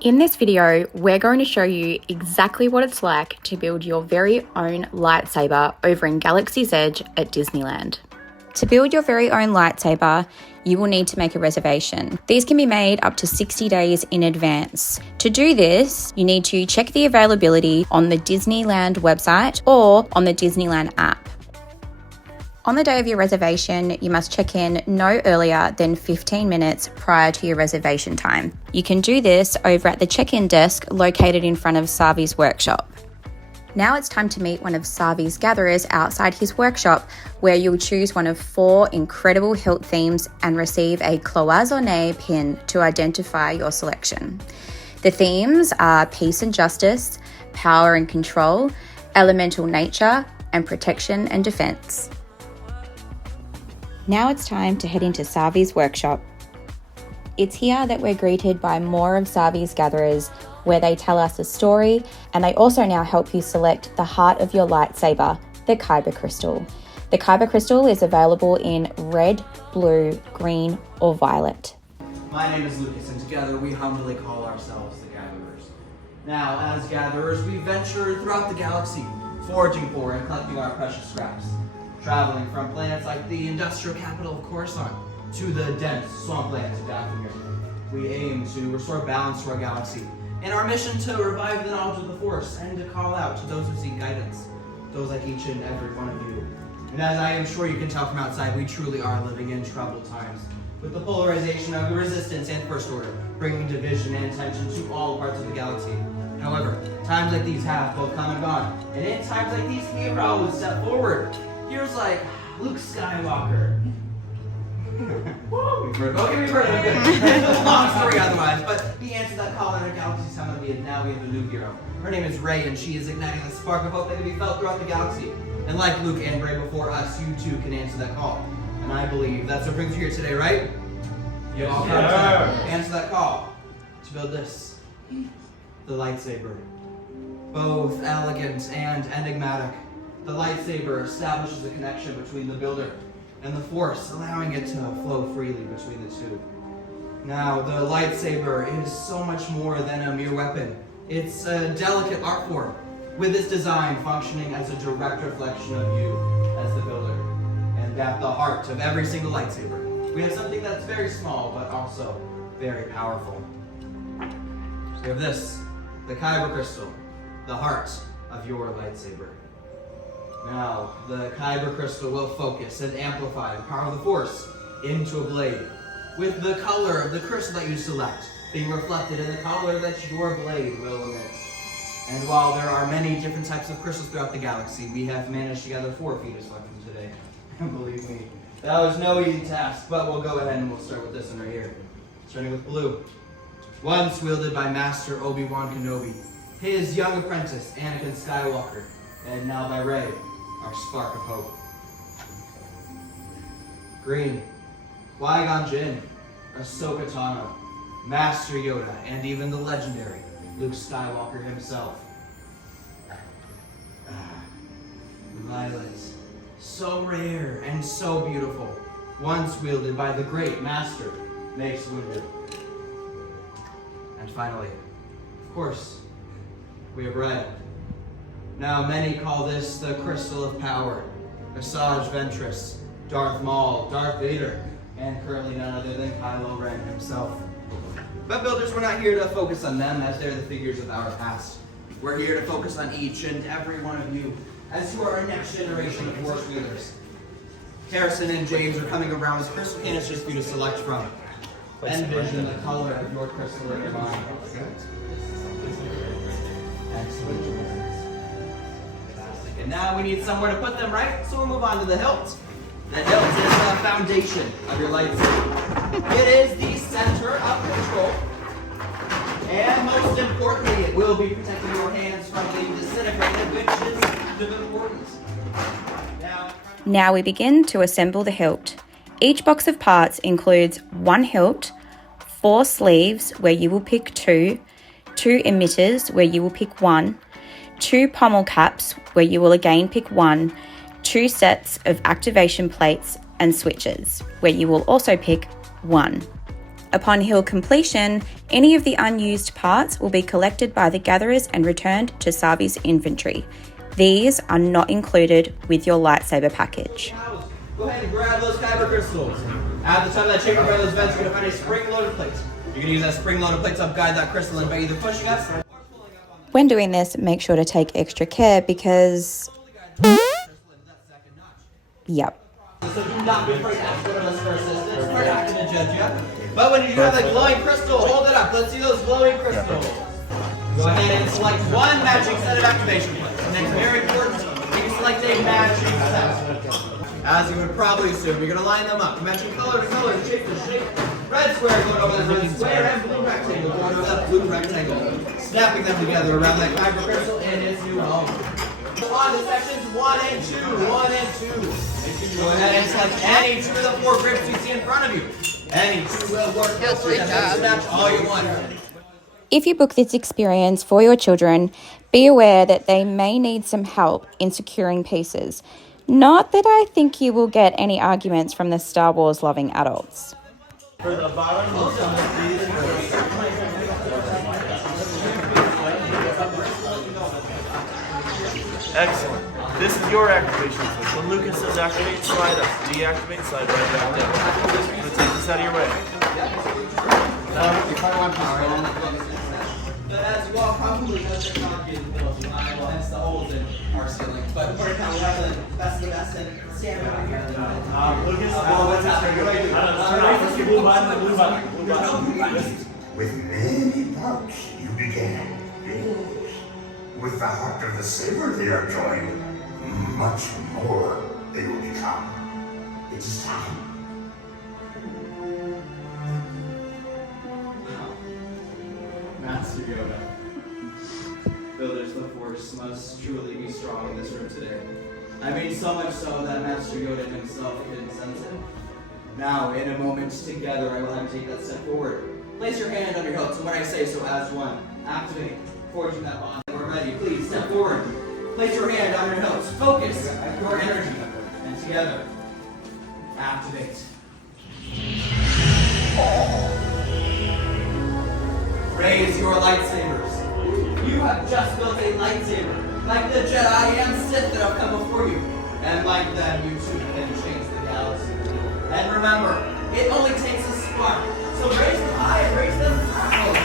In this video, we're going to show you exactly what it's like to build your very own lightsaber over in Galaxy's Edge at Disneyland. To build your very own lightsaber, you will need to make a reservation. These can be made up to 60 days in advance. To do this, you need to check the availability on the Disneyland website or on the Disneyland app. On the day of your reservation, you must check in no earlier than 15 minutes prior to your reservation time. You can do this over at the check-in desk located in front of Savi's workshop. Now it's time to meet one of Savi's gatherers outside his workshop, where you'll choose one of 4 incredible hilt themes and receive a cloisonne pin to identify your selection. The themes are peace and justice, power and control, elemental nature, and protection and defense. Now it's time to head into Savi's workshop. It's here that we're greeted by more of Savi's gatherers, where they tell us a story, and they also now help you select the heart of your lightsaber, the kyber crystal. The kyber crystal is available in red, blue, green, or violet. My name is Lucas, and together we humbly call ourselves the Gatherers. Now, as gatherers, we venture throughout the galaxy, foraging for and collecting our precious scraps. Traveling from planets like the industrial capital of Coruscant to the dense swamplands of Dathomir. We aim to restore balance to our galaxy in our mission to revive the knowledge of the Force and to call out to those who seek guidance, those like each and every one of you. And as I am sure you can tell from outside, we truly are living in troubled times, with the polarization of the Resistance and First Order, bringing division and tension to all parts of the galaxy. However, times like these have both come and gone, and in times like these, heroes step forward. Here's like Luke Skywalker. We've heard of it. Long story otherwise, but he answered that call in our galaxy's time, and now we have a new hero. Her name is Rey, and she is igniting the spark of hope that can be felt throughout the galaxy. And like Luke and Rey before us, you too can answer that call. And I believe that's what brings you here today, right? Yes, all come to answer that call to build this, the lightsaber. Both elegant and enigmatic. The lightsaber establishes a connection between the builder and the Force, allowing it to flow freely between the two. Now, the lightsaber is so much more than a mere weapon. It's a delicate art form, with its design functioning as a direct reflection of you as the builder. And at the heart of every single lightsaber, we have something that's very small, but also very powerful. So we have this, the kyber crystal, the heart of your lightsaber. Now, the kyber crystal will focus and amplify the power of the Force into a blade, with the color of the crystal that you select being reflected in the color that your blade will emit. And while there are many different types of crystals throughout the galaxy, we have managed to gather 4 feet of selection today. And believe me, that was no easy task, but we'll go ahead and we'll start with this one right here. Starting with blue. Once wielded by Master Obi-Wan Kenobi, his young apprentice, Anakin Skywalker, and now by Rey, our spark of hope. Green. Qui-Gon Jinn, Ahsoka Tano, Master Yoda, and even the legendary Luke Skywalker himself. Violet. So rare and so beautiful. Once wielded by the great Master Mace Windu. And finally, of course, we have red. Now, many call this the Crystal of Power. Asajj Ventress, Darth Maul, Darth Vader, and currently none other than Kylo Ren himself. But builders, we're not here to focus on them as they're the figures of our past. We're here to focus on each and every one of you as you are our next generation of Force wielders. Harrison and James are coming around with crystal canisters for you to select from. Envision the color of your crystal in your mind. Excellent. And now we need somewhere to put them, right? So we'll move on to the hilt. The hilt is the foundation of your lightsaber. It is the center of control. And most importantly, it will be protecting your hands from being disintegrated, which is kind of important. Now we begin to assemble the hilt. Each box of parts includes 1 hilt, 4 sleeves where you will pick 2, 2 emitters where you will pick 1, 2 pommel caps where you will again pick 1, 2 sets of activation plates and switches where you will also pick 1. Upon hill completion, any of the unused parts will be collected by the gatherers and returned to Savi's inventory. These are not included with your lightsaber package. Go ahead and grab those kyber crystals. At the top of that chamber by those vents, you're going to find a spring-loaded plate. You're going to use that spring-loaded plate to help guide that crystal in by either pushing up or pulling up on the... When doing this, make sure to take extra care because... Yep. So do not be afraid to ask one of us for assistance. We're not going to judge you. But when you do have that glowing crystal, hold it up. Let's see those glowing crystals. Go ahead and select one matching set of activation points. And it's very important that you select a matching set. As you would probably assume, you're going to line them up. Matching color to color, shape to shape. Red square going over that red square, and blue rectangle going over that blue rectangle. Snapping them together around that kyber crystal in its new home. On to sections 1 and 2. 1 and 2. Go ahead and select any two of the 4 grips you see in front of you. Any two will work. Snatch all you want. If you book this experience for your children, be aware that they may need some help in securing pieces. Not that I think you will get any arguments from the Star Wars loving adults. For the bottom of these excellent. This is your activation switch. When Lucas says activate, slide up. Deactivate, slide right back down. I'm going to take this out of your way. But as you all probably know, technology is built in line, hence the holes in our ceiling. But right now we have the best of the best and stand over here. Lucas, what's happening? The blue button, the blue button. Blue button. With many parts you began. With the heart of the saber they are joined, much more they will become. It is time. Master Yoda. Builders, the Force must truly be strong in this room today. I mean, so much so that Master Yoda himself couldn't sense it. Now, in a moment together, I will have you take that step forward. Place your hand on your hilt, so when I say so as one, activate, forging that bond. We're ready. Please step forward. Place your hand on your hilt. Focus your energy, and together, activate. Raise your lightsabers. You have just built a lightsaber, like the Jedi and Sith that have come before you. And like them, you too can change the galaxy. And remember, it only takes a spark. So raise them high and raise them proud.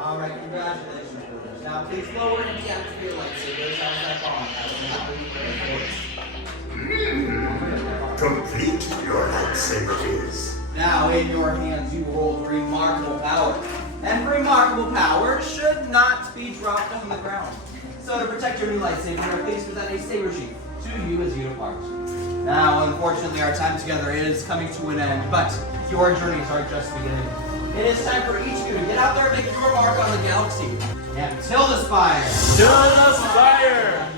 All right, congratulations, brothers. Now please lower and deactivate your lightsabers. How's that bomb? Complete your lightsaber is. Now in your hands you hold remarkable power. And remarkable power should not be dropped on the ground. So to protect your new lightsaber, please present a saber sheath to you as you depart. Now, unfortunately, our time together is coming to an end, but your journeys are just beginning. It is time for each of you to get out there and make your mark on the galaxy. And till the spire. Till the spire.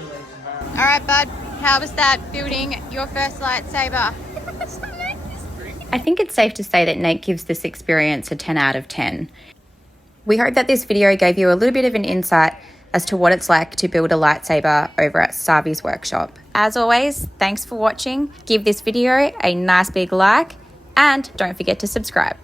All right, bud. How was that building your first lightsaber? I think it's safe to say that Nate gives this experience a 10 out of 10. We hope that this video gave you a little bit of an insight as to what it's like to build a lightsaber over at Savi's workshop. As always, thanks for watching. Give this video a nice big like and don't forget to subscribe.